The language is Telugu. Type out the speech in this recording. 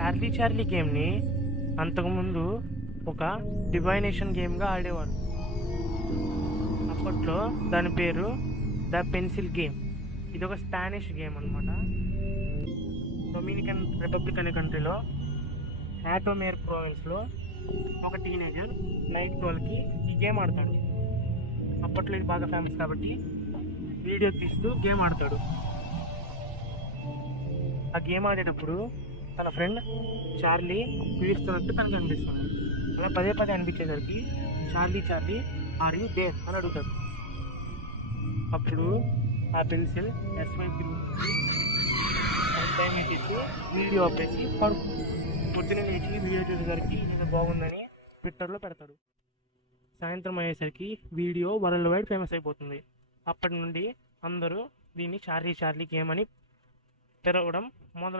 చార్లీ చార్లీ గేమ్ని అంతకుముందు ఒక డివైనేషన్ గేమ్గా ఆడేవారు. అప్పట్లో దాని పేరు ద పెన్సిల్ గేమ్. ఇది ఒక స్పానిష్ గేమ్ అనమాట. డొమినికన్ రిపబ్లిక్ అనే కంట్రీలో హ్యాటోమేర్ ప్రావిన్స్లో ఒక టీనేజర్ నైట్ 12కి ఈ గేమ్ ఆడతాడు. అప్పట్లో ఇది బాగా ఫేమస్ కాబట్టి వీడియో తీస్తూ గేమ్ ఆడతాడు. ఆ గేమ్ ఆడేటప్పుడు తన ఫ్రెండ్ చార్లీ పీడిస్తున్నట్టు తనకు అనిపిస్తుంది. అలా పదే పదే అనిపించేసరికి Charlie Charlie are you there అని అడుగుతాడు. అప్పుడు ఆ పెన్సిల్ వైపు తిరుగుతుంది. టైం ఎక్కేసి వీడియో ఆపేసి పొద్దున లేచి వీడియో చూసేసరికి ఇది బాగుందని ట్విట్టర్లో పెడతాడు. సాయంత్రం అయ్యేసరికి వీడియో వరల్డ్ వైడ్ ఫేమస్ అయిపోతుంది. అప్పటి నుండి అందరూ దీన్ని చార్లీ చార్లీ గేమ్ అని పిలవడం మొదలు